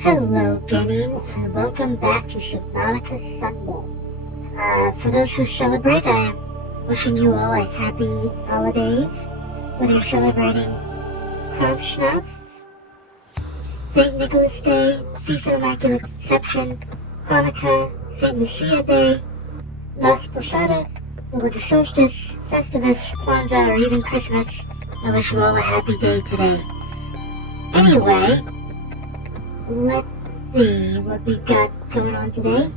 Hello, gaming, and welcome back to Subnautica Sunday. For those who celebrate, I am wishing you all a happy holidays, whether you're celebrating Crop Snuff, St. Nicholas Day, Feast of Immaculate Conception, Hanukkah, St. Lucia Day, Las Posadas, the Winter Solstice, Festivus, Kwanzaa, or even Christmas. I wish you all a happy day today. Anyway, let's see what we got going on today.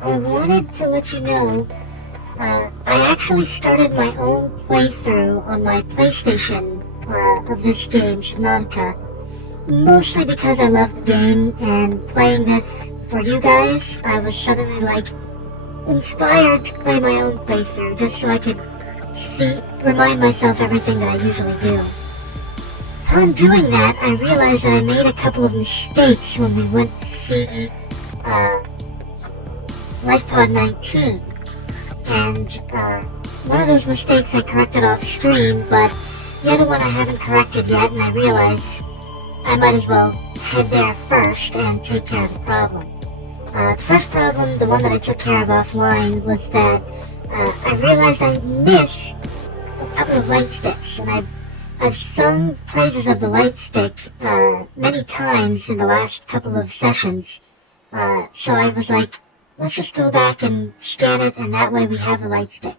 I wanted to let you know, I actually started my own playthrough on my PlayStation of this game, Subnautica. Mostly because I love the game, and playing this for you guys, I was suddenly inspired to play my own playthrough, just so I could remind myself everything that I usually do. Upon doing that, I realized that I made a couple of mistakes when we went to see LifePod 19. And one of those mistakes I corrected off stream, but the other one I haven't corrected yet, and I realized I might as well head there first and take care of the problem. The first problem, the one that I took care of offline, was that I realized I missed a couple of light sticks, and I've sung praises of the light stick many times in the last couple of sessions, so I was like, let's just go back and scan it, and that way we have the light stick.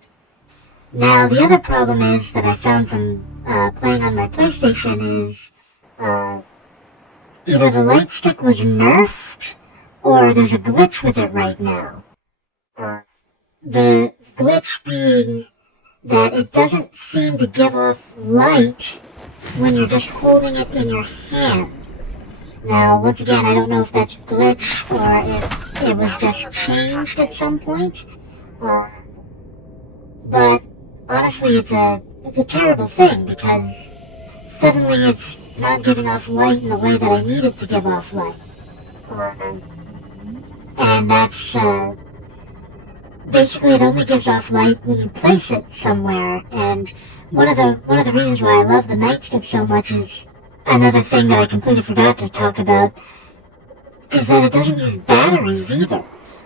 Now, the other problem is that I found from playing on my PlayStation is either the light stick was nerfed, or there's a glitch with it right now. The glitch being that it doesn't seem to give off light when you're just holding it in your hand. Now, once again, I don't know if that's a glitch or if it was just changed at some point. But honestly, it's a terrible thing, because suddenly it's not giving off light in the way that I need it to give off light. And that's basically, it only gives off light when you place it somewhere, and one of the reasons why I love the nightstick so much is another thing that I completely forgot to talk about, is that it doesn't use batteries either.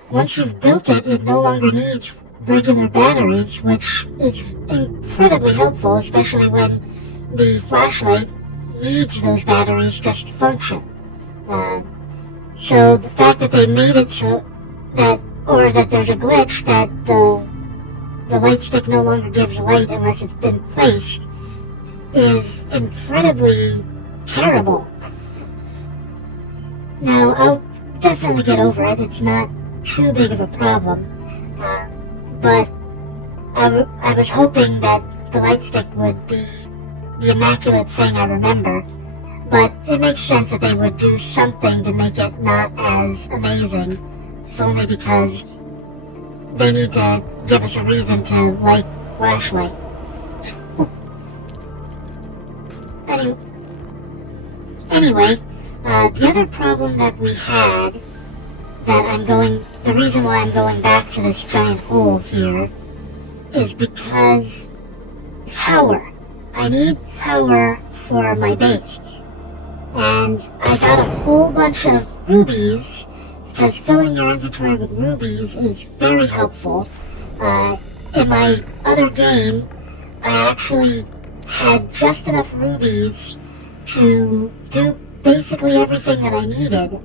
Once you've built it, it no longer needs regular batteries, which is incredibly helpful, especially when the flashlight needs those batteries just to function. So the fact that they made it so that, or that there's a glitch that the light stick no longer gives light unless it's been placed, is incredibly terrible. Now, I'll definitely get over it. It's not too big of a problem. But I was hoping that the light stick would be the immaculate thing I remember. But it makes sense that they would do something to make it not as amazing, if only because they need to give us a reason to light flashlight. Anyway, the other problem that we had, the reason why I'm going back to this giant hole here, is because power. I need power for my base. And I got a whole bunch of rubies, because filling your inventory with rubies is very helpful. In my other game, I actually had just enough rubies to do basically everything that I needed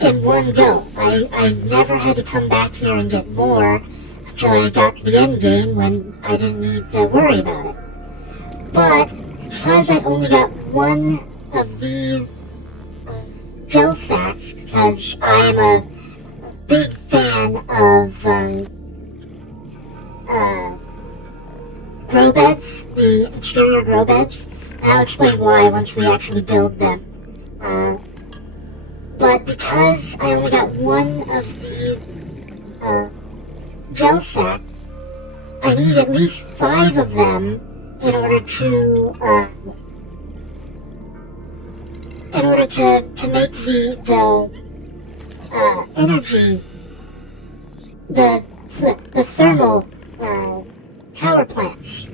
in one go. I never had to come back here and get more until I got to the end game, when I didn't need to worry about it. But because I only got one of these gel sacks, because I am a big fan of grow beds, the exterior grow beds. I'll explain why once we actually build them. But because I only got one of the gel sacks, I need at least 5 of them in order to make the energy, the thermal power plants.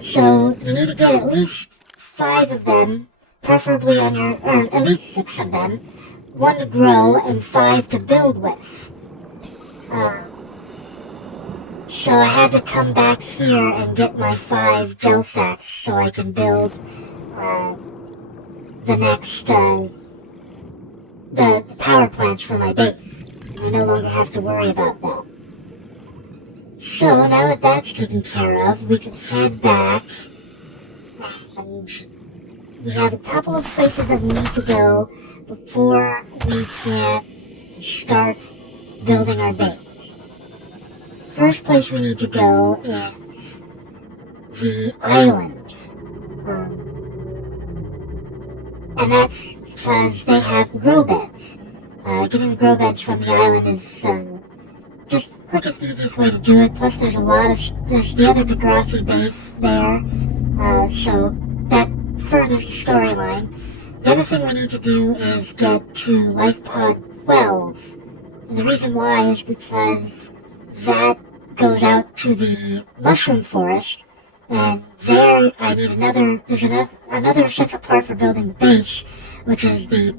So you need to get at least 5 of them preferably on your, or at least 6 of them, 1 to grow and 5 to build with. So I had to come back here and get my 5 gel sacks so I can build the next, the power plants for my base. I no longer have to worry about that. So now that that's taken care of, we can head back, and we have a couple of places that we need to go before we can start building our base. First place we need to go is the island. And that's because they have grow beds. Getting the grow beds from the island is just the quickest, easiest way to do it. Plus there's there's the other Degrassi base there, so that furthers the storyline. The other thing we need to do is get to Life Pod 12. And the reason why is because that goes out to the mushroom forest, and there I need there's another essential part for building the base, which is the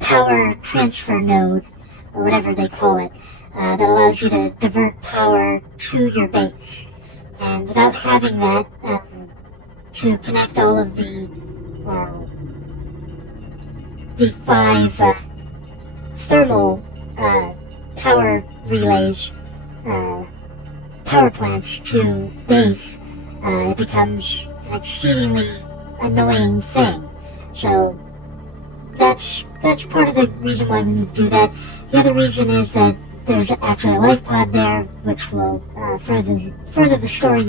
power transfer node, or whatever they call it, that allows you to divert power to your base. And without having that, to connect all of the 5 thermal power relays, power plants to base, it becomes an exceedingly annoying thing. So that's part of the reason why we need to do that. The other reason is that there's actually a life pod there, which will further the story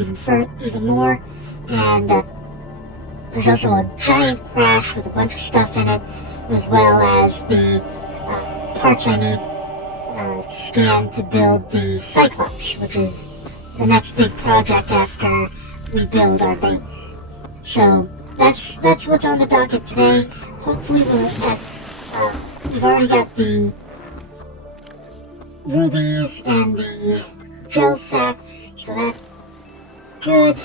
even more. And there's also a giant crash with a bunch of stuff in it, as well as the parts I need to scan to build the Cyclops, which is the next big project after we build our base. So that's what's on the docket today. Hopefully we've already got the rubies and the gel sacks, so that's good.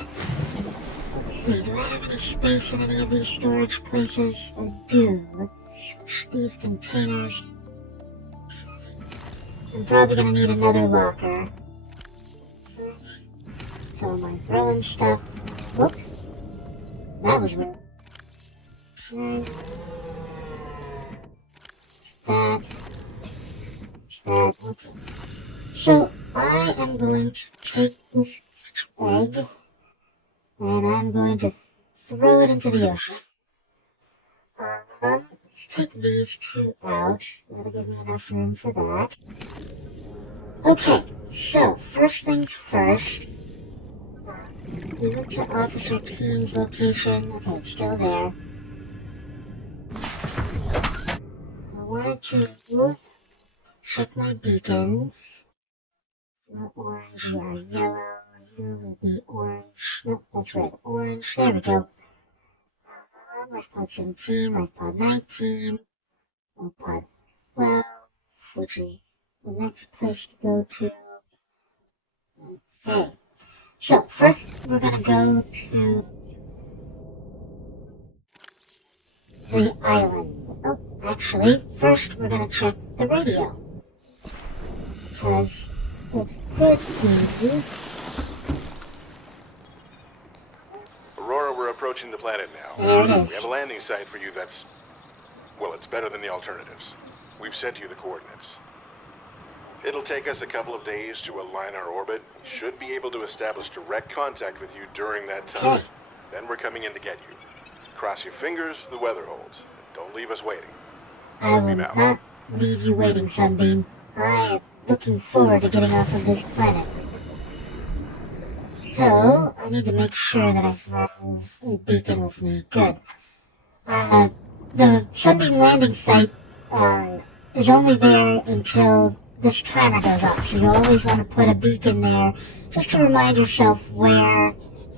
Let's see, do I have any space in any of these storage places? I do. Let's switch these containers. I'm probably gonna need another locker. So my throwing stuff. Whoops. That was weird. Okay. That. Okay. So I am going to take this egg and I'm going to throw it into the ocean. Let's take these 2 out. That'll give me enough room for that. Okay, so first things first. We went to Officer Keen's location. Okay, it's still there. I wanted to check my beacons. You're orange, you are yellow, you will be orange. Nope, that's red. Orange, there we go. Life Pod 17, Life Pod 19, Life Pod 12, which is the next place to go to. Okay. So, first we're gonna go to the island. Oh, actually, first we're gonna check the radio. Because it's good easy. Aurora, we're approaching the planet now. There it is. We have a landing site for you that's... well, it's better than the alternatives. We've sent you the coordinates. It'll take us a couple of days to align our orbit. We should be able to establish direct contact with you during that time. Okay. Then we're coming in to get you. Cross your fingers, the weather holds. Don't leave us waiting. I will Sunbeam out. not leave you waiting, Sunbeam. I am looking forward to getting off of this planet. So, I need to make sure that I have a beacon with me. Good. The Sunbeam landing site is only there until this timer goes off, so you always want to put a beacon there just to remind yourself where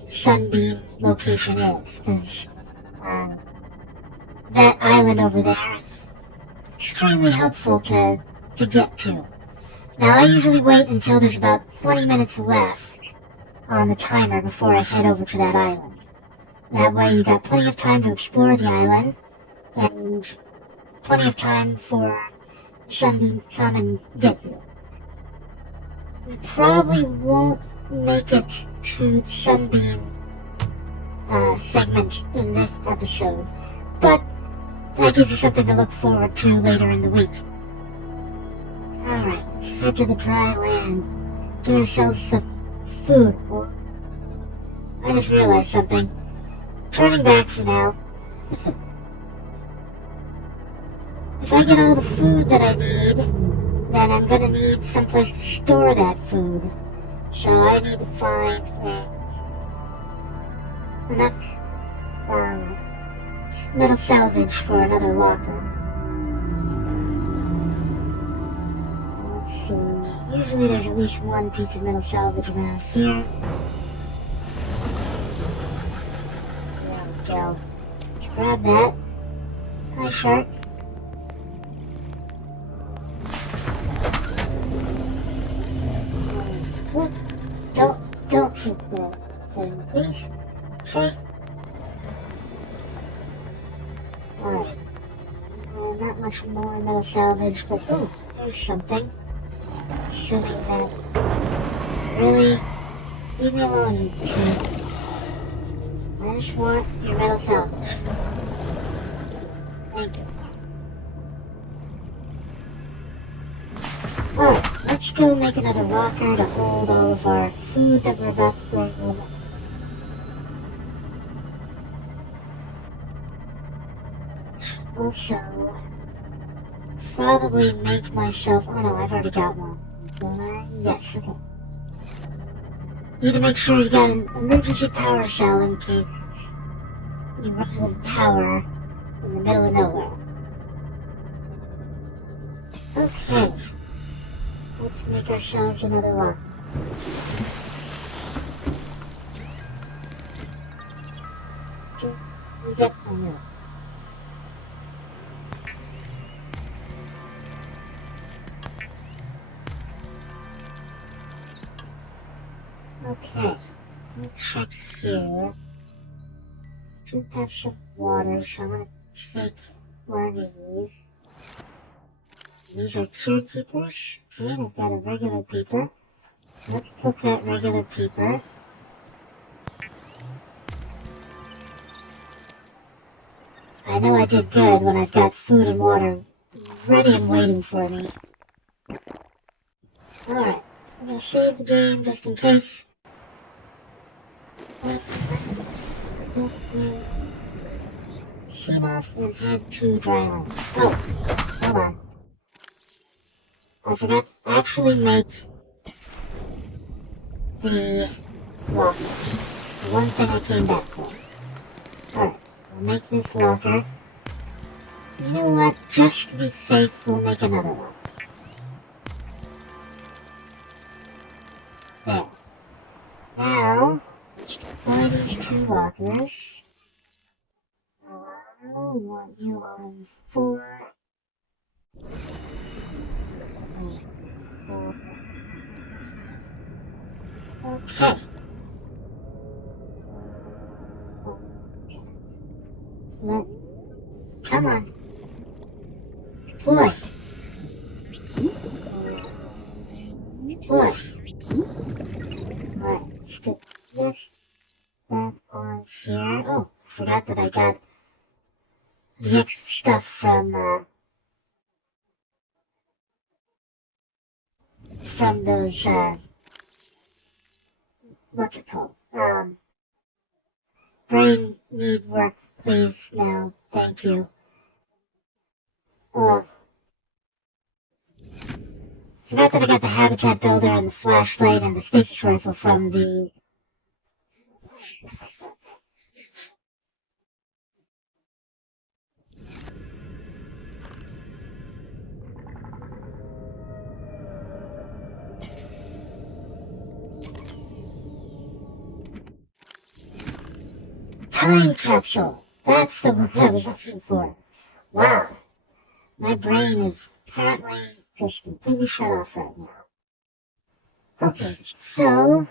Sunbeam location is, because that island over there is extremely helpful to get to. Now, I usually wait until there's about 20 minutes left on the timer before I head over to that island. That way you got plenty of time to explore the island, and plenty of time for Sunbeam to come and get you. We probably won't make it to the Sunbeam segment in this episode, but that gives you something to look forward to later in the week. Alright, let's head to the dry land. Get ourselves some food. Oh, I just realized something. Turning back for now. If I get all the food that I need, then I'm gonna need someplace to store that food. So I need to find enough metal salvage for another locker. Let's see. Usually there's at least one piece of metal salvage around here. There we go. Let's grab that. Hi, shark. Don't hit the thing, please. Okay. Alright. Not much more metal salvage, but oh, there's something. Assuming that really leave me alone, kid. I just want your metal salvage. Thank you. Alright, let's go make another locker to hold all of our food that we're about to bring in. Also, probably make myself... Oh no, I've already got one. Yes, okay. Need to make sure you got an emergency power cell in case you run out of power in the middle of nowhere. Okay. Let's make ourselves another one. Yep, I know. Okay, let's check here. Do have some water, so I'm gonna take one of these. These are cured peepers. Okay, I've got a regular peeper. Let's cook that regular peeper. I know I did good when I've got food and water ready and waiting for me. Alright, I'm gonna save the game just in case. Seam off and head to dryland. Oh, hold on. I forgot to actually make the locker. The one thing I came back for. Alright, we'll make this locker. You know what? Just to be safe, we'll make another one. There. Now, let's deploy these two lockers. I want you on 4. Okay. Come on. Deploy. Deploy. Alright, let's get this back on here. Oh, I forgot that I got the extra stuff from those, what's it called? Brain need work, please, now, thank you. Forgot that I got the habitat builder and the flashlight and the stasis rifle from the... Time capsule! That's the word I was looking for. Wow. My brain is apparently just completely shut off right now. Okay, so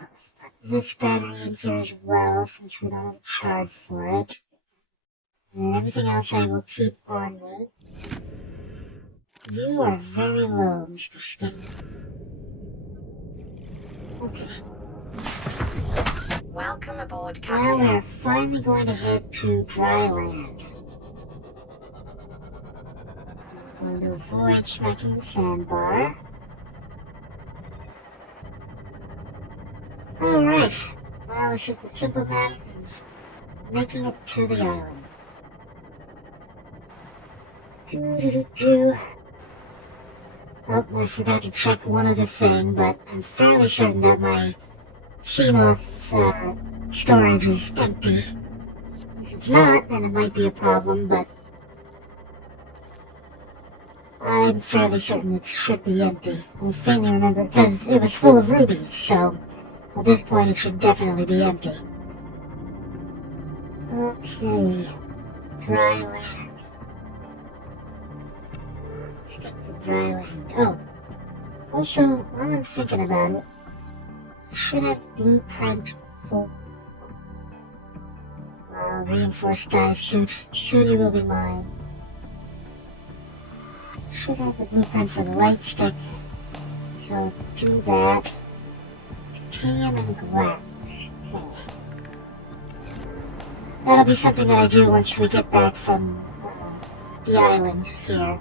this battery in here as well, since we don't have a charge for it. And everything else I will keep on me. You are very low, Mr. Skin. Okay. Welcome aboard, Now Captain. we're finally going to head to dry land. I'm going to avoid smacking the sandbar. Alright. Now it's just a simple matter of making it to the island. Oh, I forgot to check one other thing, but I'm fairly certain that my CMOS storage is empty. If it's not, then it might be a problem, but I'm fairly certain it should be empty. I faintly remember because it was full of rubies, so at this point it should definitely be empty. Okay, dry land. Stick to dry land. Oh, also, while I'm thinking about it, I should have blueprint for reinforced dye suit. Soon you will be mine. Should have the blueprint for the light stick, so do that. Titanium and glass. Okay. That'll be something that I do once we get back from the island here.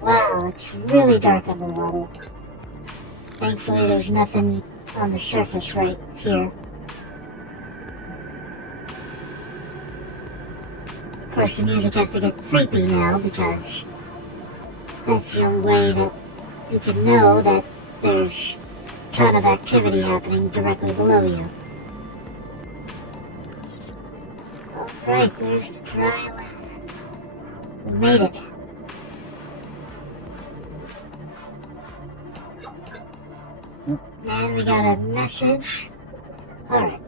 Wow, it's really dark underwater. Thankfully there's nothing on the surface right here. Of course the music has to get creepy now because that's the only way that you can know that there's a ton of activity happening directly below you. Alright, there's the dry land. We made it. And we got a message. Alright.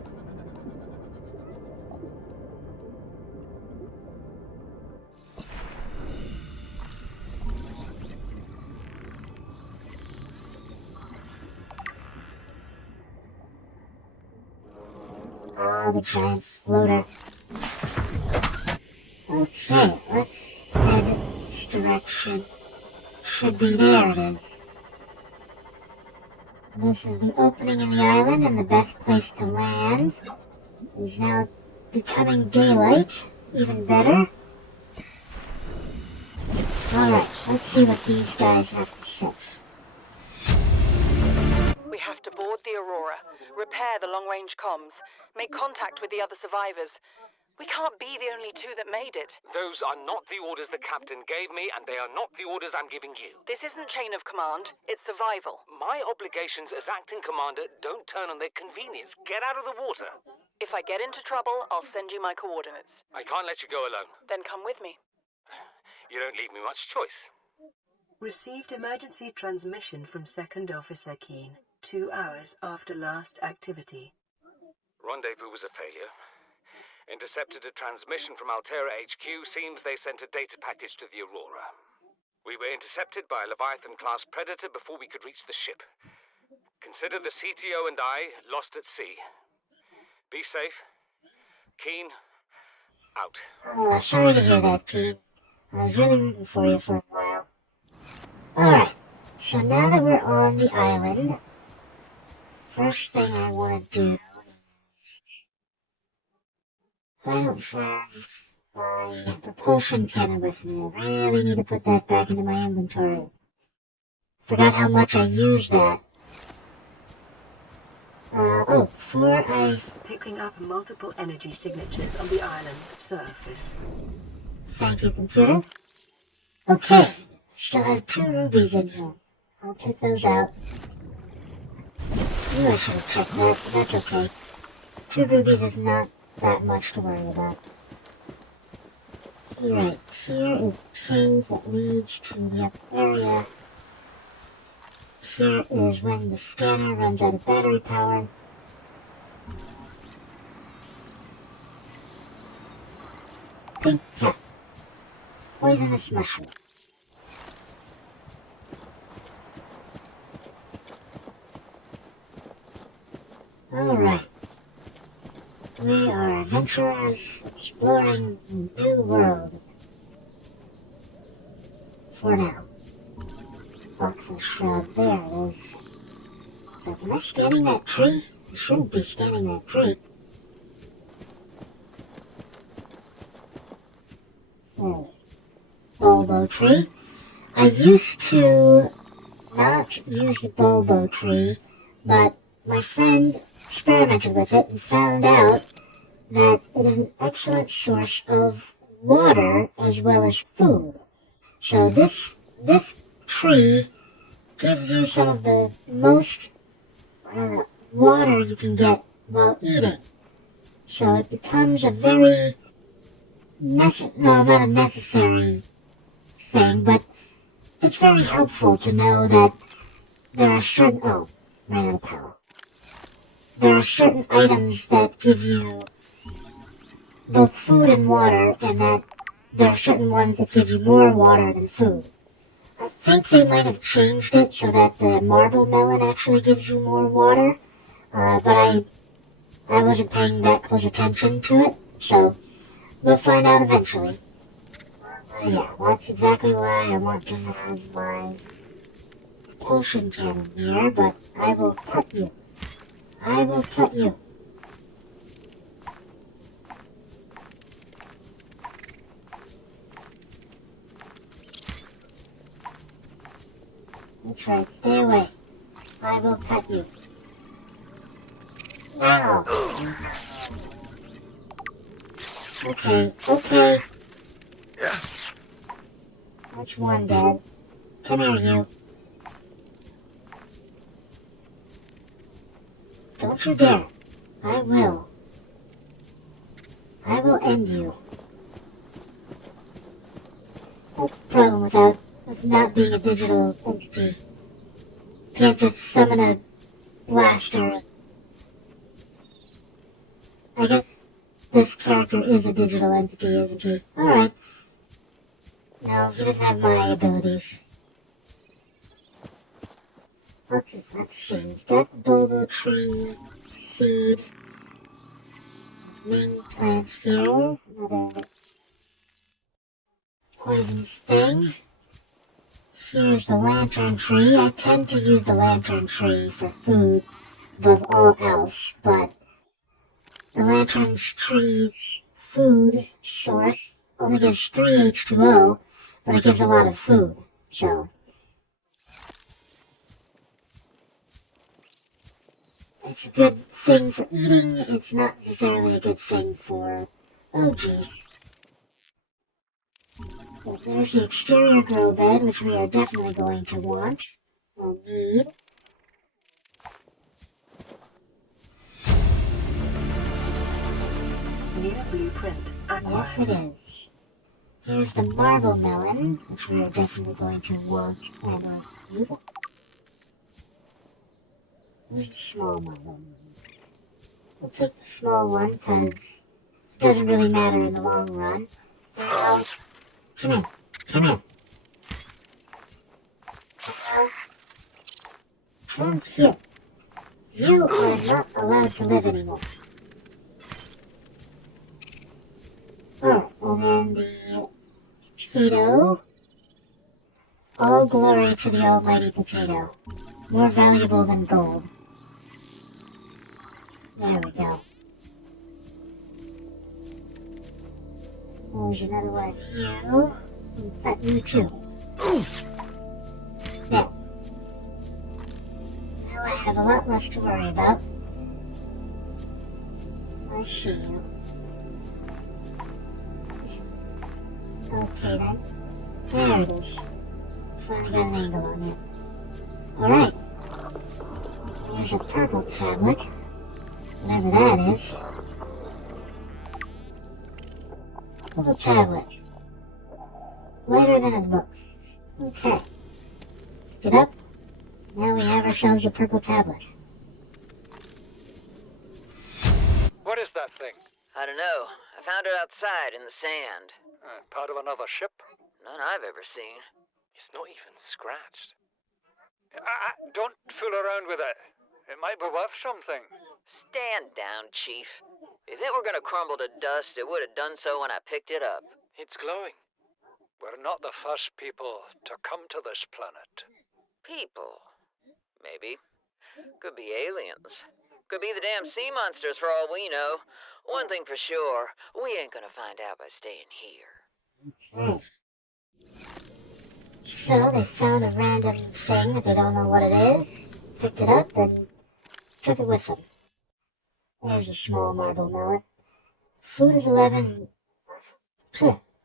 Ah, the giant floater. Okay, let's head in this direction. Should be there it is. This is the opening in the island, and the best place to land is now becoming daylight. Even better. Alright, let's see what these guys have to say. We have to board the Aurora, repair the long-range comms, make contact with the other survivors. We can't be the only two that made it. Those are not the orders the captain gave me, and they are not the orders I'm giving you. This isn't chain of command, it's survival. My obligations as acting commander don't turn on their convenience. Get out of the water. If I get into trouble, I'll send you my coordinates. I can't let you go alone. Then come with me. You don't leave me much choice. Received emergency transmission from Second Officer Keen, 2 hours after last activity. Rendezvous was a failure. Intercepted a transmission from Altera HQ. Seems they sent a data package to the Aurora. We were intercepted by a Leviathan-class predator before we could reach the ship. Consider the CTO and I lost at sea. Be safe. Keen, out. Oh, sorry to hear that, Keen. I was really rooting for you for a while. Alright, so now that we're on the island, first thing I want to do, I don't have my propulsion cannon with me. I really need to put that back into my inventory. Forgot how much I used that. Before I... Picking up multiple energy signatures on the island's surface. Thank you, computer. Okay, still have 2 rubies in here. I'll take those out. Knew I should have checked that, but that's okay. 2 rubies is not that much to worry about. Alright, here is the cave that leads to the upper area. Here is when the scanner runs out of battery power. pink cap. Poisonous mushroom. Alright. We are adventurers exploring a new world. For now. Boxes shroud there is. So am I scanning that tree? I shouldn't be scanning that tree. Oh. Bulbo tree. I used to not use the bulbo tree, but my friend experimented with it and found out that it is an excellent source of water as well as food. So this tree gives you some of the most water you can get while eating. So it becomes a very, not a necessary thing, but it's very helpful to know that there are certain, ran out of power. There are certain items that give you both food and water, and that there are certain ones that give you more water than food. I think they might have changed it so that the marble melon actually gives you more water, but I wasn't paying that close attention to it, so we'll find out eventually. Yeah, that's exactly why I want to have my potion cannon here, but I will cut you. I will cut you. That's right, stay away. I will cut you. Now. Okay. That's one dead. Come here, you. Don't you dare. I will. I will end you. That's the problem with not being a digital entity. Can't just summon a blaster. I guess this character is a digital entity, isn't he? Alright. No, he doesn't have my abilities. Let's see. We've got bulbo tree, seed, main plants here, another poison sting. Here's the lantern tree. I tend to use the lantern tree for food above all else, but the lantern tree's food source only gives 3 H2O, but it gives a lot of food, so it's a good thing for eating, it's not necessarily a good thing for... oh jeez. So there's the exterior grow bed, which we are definitely going to want, or need. New blueprint acquired. Yes, it is. Here's the marble melon, which we are definitely going to want and need. Here's the small one. We'll take the small one, because it doesn't really matter in the long run. Now, come here. Come here. You are not allowed to live anymore. Alright, and then the potato. All glory to the almighty potato. More valuable than gold. There we go. There's another one of you. In fact, you too. There. Now I have a lot less to worry about. I see you. Okay then. There it is. Finally got an angle on you. Alright. There's a purple tablet. Whatever that is. Purple tablet. Lighter than it looks. Okay. Pick it up. Now we have ourselves a purple tablet. What is that thing? I don't know. I found it outside in the sand. Part of another ship? None I've ever seen. It's not even scratched. Don't fool around with it. It might be worth something. Stand down, Chief. If it were gonna crumble to dust, it would have done so when I picked it up. It's glowing. We're not the first people to come to this planet. People. Maybe. Could be aliens. Could be the damn sea monsters for all we know. One thing for sure, we ain't gonna find out by staying here. Okay. So they found a random thing that they don't know what it is, picked it up, and took it with them. There's a small marble mallet. Food is 11.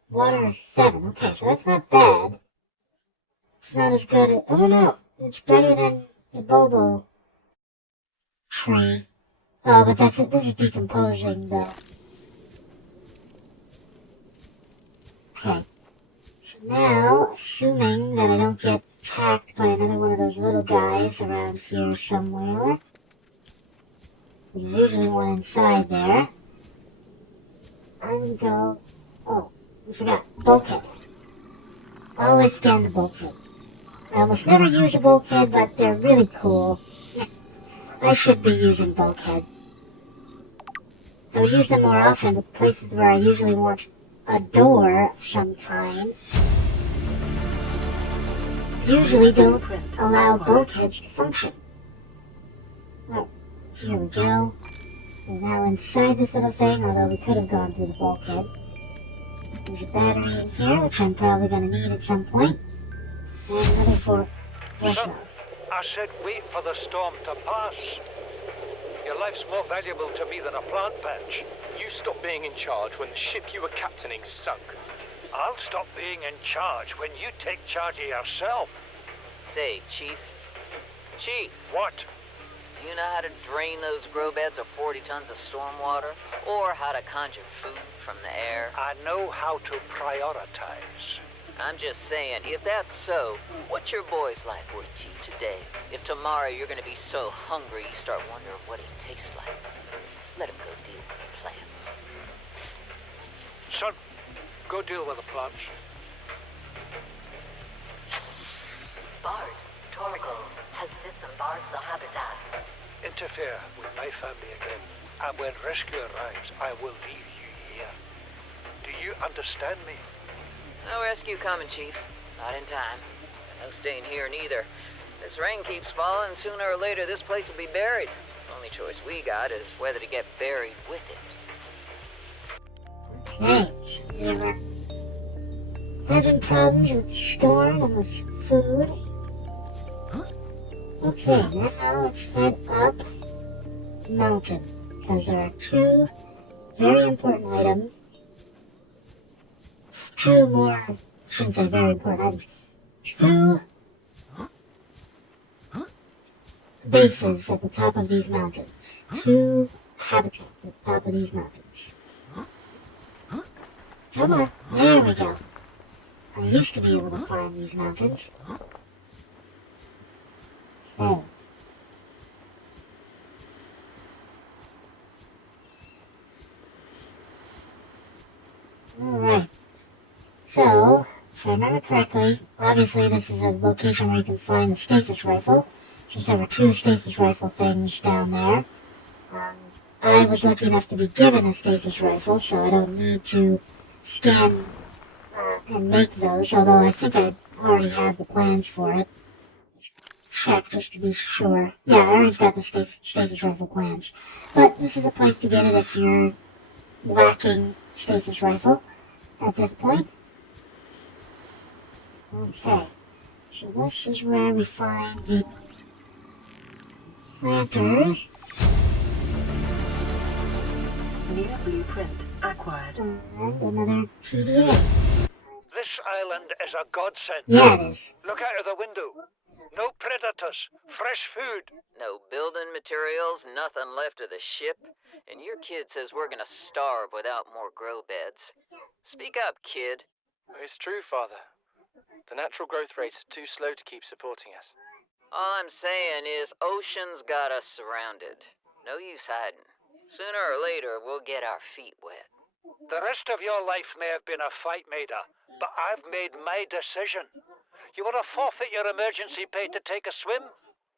Water is 7. Okay, so that's not bad. It's not as good as... Oh no! It's better than the Bobo tree. Oh, but that's it. This is decomposing, though. Okay. So now, assuming that I don't get attacked by another one of those little guys around here somewhere. There's usually one inside there. I'm gonna go... Oh, I forgot. Bulkhead. Always scan the bulkhead. I almost never use a bulkhead, but they're really cool. I should be using bulkhead. I would use them more often with places where I usually want a door of some kind. Usually don't allow bulkheads to function. Oh, here we go. We're now inside this little thing, although we could have gone through the bulkhead. There's a battery in here, which I'm probably going to need at some point. And another for voice note. I said wait for the storm to pass. Your life's more valuable to me than a plant patch. You stopped being in charge when the ship you were captaining sunk. I'll stop being in charge when you take charge of yourself. Say, Chief. Chief, What? do you know how to drain those grow beds of 40 tons of stormwater? Or how to conjure food from the air? I know how to prioritize. I'm just saying, if that's so, what's your boy's life worth to you today? If tomorrow you're gonna be so hungry you start wondering what he tastes like, let him go deal with the plants. Son, go deal with the plants. Bard, Torgo has disembarked the habitat. Interfere with my family again, and when rescue arrives, I will leave you here. Do you understand me? No rescue coming, Chief. Not in time. No staying here neither. This rain keeps falling, sooner or later this place will be buried. Only choice we got is whether to get buried with it. Okay, we were having problems with the storm and with food. Okay, now let's head up the mountain, because there are two very important items. Two more, shouldn't say very important items, two bases at the top of these mountains. Two habitats at the top of these mountains. Come on, there we go. I used to be able to climb these mountains. So. Alright. So, if I remember correctly, obviously this is a location where you can find the stasis rifle, since there were two stasis rifle things down there. I was lucky enough to be given a stasis rifle, so I don't need to scan and make those, although I think I already have the plans for it. Check just to be sure. Yeah, I already got the stasis rifle plans. But this is a place to get it if you're lacking stasis rifle at this point. Okay, so this is where we find the planters. New blueprint acquired. And another PDA. This island is a godsend. Yeah, it is. Look out of the window. No predators. Fresh food. No building materials, nothing left of the ship, and your kid says we're gonna starve without more grow beds. Speak up, kid. It's true, Father. The natural growth rates are too slow to keep supporting us. All I'm saying is ocean's got us surrounded. No use hiding. Sooner or later, we'll get our feet wet. The rest of your life may have been a fight, Maida, but I've made my decision. You want to forfeit your emergency pay to take a swim?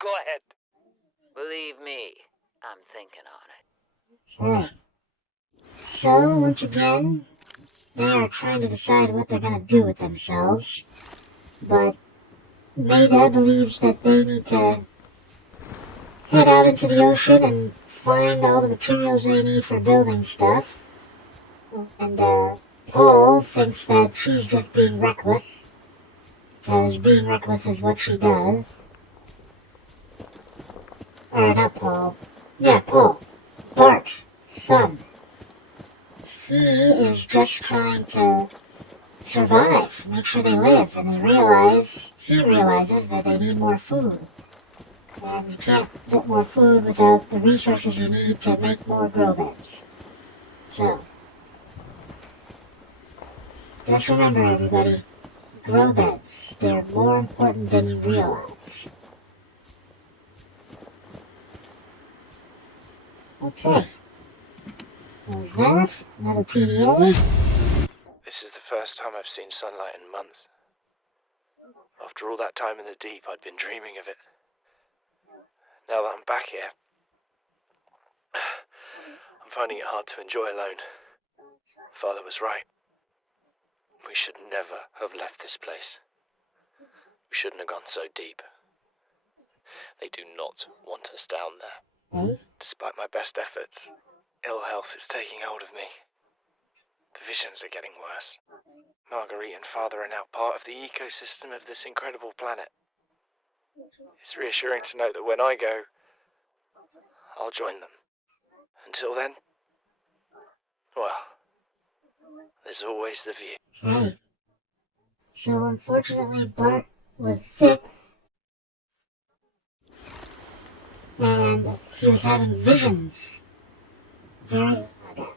Go ahead. Believe me, I'm thinking on it. Right. So, once again, they are trying to decide what they're going to do with themselves. But Maida believes that they need to head out into the ocean and find all the materials they need for building stuff. And Paul thinks that she's just being reckless, because being reckless is what she does. Or not Paul. Yeah, Paul. Bart, son. He is just trying to survive, make sure they live, and he realizes that they need more food. And you can't get more food without the resources you need to make more grow beds. So, just remember everybody, grow beds, they're more important than you realize. Okay. There's that, another PDA. This is the first time I've seen sunlight in months. After all that time in the deep, I'd been dreaming of it. Now that I'm back here, I'm finding it hard to enjoy alone. Father was right. We should never have left this place. We shouldn't have gone so deep. They do not want us down there. Despite my best efforts, ill health is taking hold of me. The visions are getting worse. Marguerite and Father are now part of the ecosystem of this incredible planet. It's reassuring to know that when I go, I'll join them. Until then, well, there's always the view. Right. So unfortunately Bart was sick, and he was having visions. Very odd.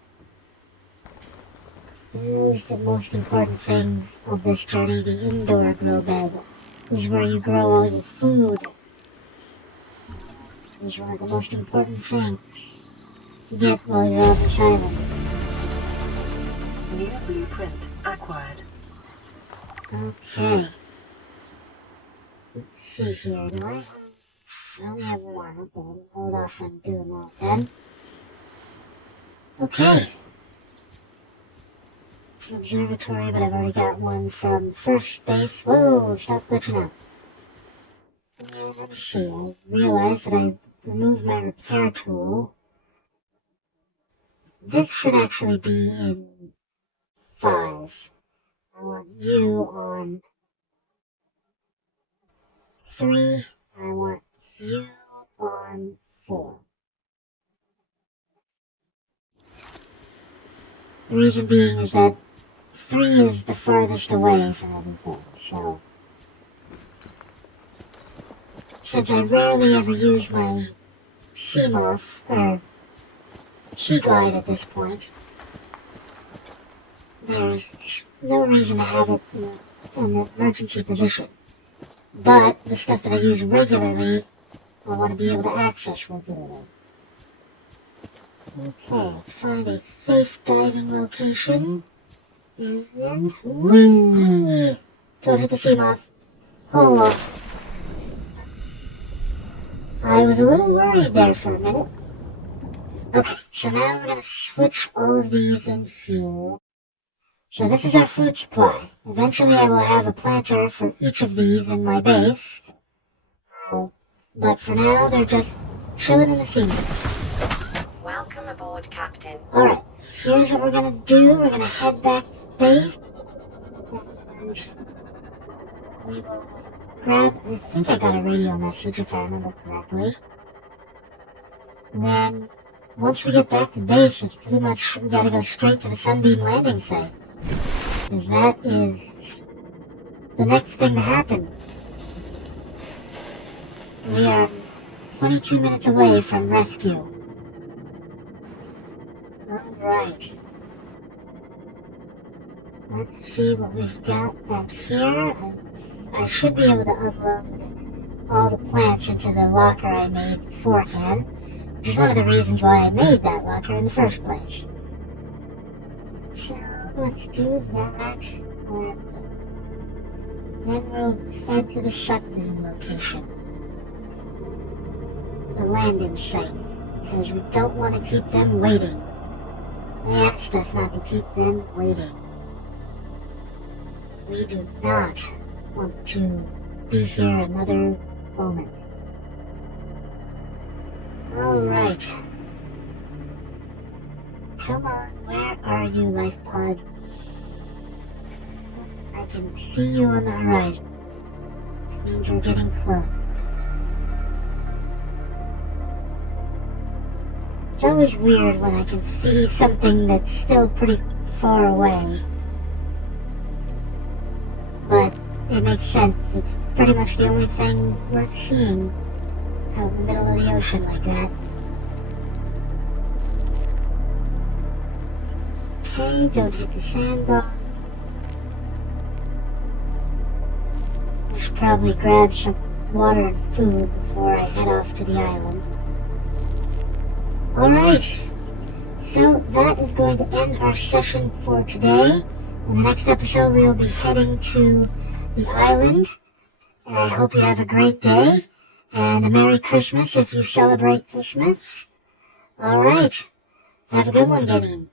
Here's the most important thing of this journey, the indoor grow bed. This is where you grow all your food. This is one of the most important things to get while you're on this island. New blueprint acquired. Okay. Let's see here, do I only have one? Okay, hold off and do them all then. Okay. Observatory, but I've already got one from first base. Whoa, stop glitching out. Let me see, I realized that I removed my repair tool. This should actually be in 5. I want you on 3. I want you on 4. The reason being is that 3 is the farthest away from everything, so since I rarely ever use my sea morph, or sea glide at this point, there's no reason to have it in an emergency position. But the stuff that I use regularly, I want to be able to access regularly. Okay, find a safe diving location. And whee! Don't hit the sea moth. Hold on. I was a little worried there for a minute. Okay, so now I'm going to switch all of these in here. So this is our food supply. Eventually I will have a planter for each of these in my base. But for now, they're just chilling in the sea. Welcome aboard, Captain. Alright, here's what we're gonna do. We're gonna head back to base. And we will grab, I think I got a radio message if I remember correctly. And then, once we get back to base, it's pretty much, we gotta go straight to the Sunbeam landing site. Because that is the next thing to happen. We are 22 minutes away from rescue. Alright. Let's see what we've got back here. I should be able to upload all the plants into the locker I made beforehand, which is one of the reasons why I made that locker in the first place. So let's do that. Then we'll head to the Sutton location. The landing site. Because we don't want to keep them waiting. They asked us not to keep them waiting. We do not want to be here another moment. Alright. Come on, where are you, life pod? I can see you on the horizon. Which means we're getting close. It's always weird when I can see something that's still pretty far away. But it makes sense. It's pretty much the only thing worth seeing out in the middle of the ocean like that. Okay, don't hit the sandbar. I should probably grab some water and food before I head off to the island. Alright, so that is going to end our session for today. In the next episode we will be heading to the island. And I hope you have a great day, and a Merry Christmas if you celebrate Christmas. Alright, have a good one, Gideon.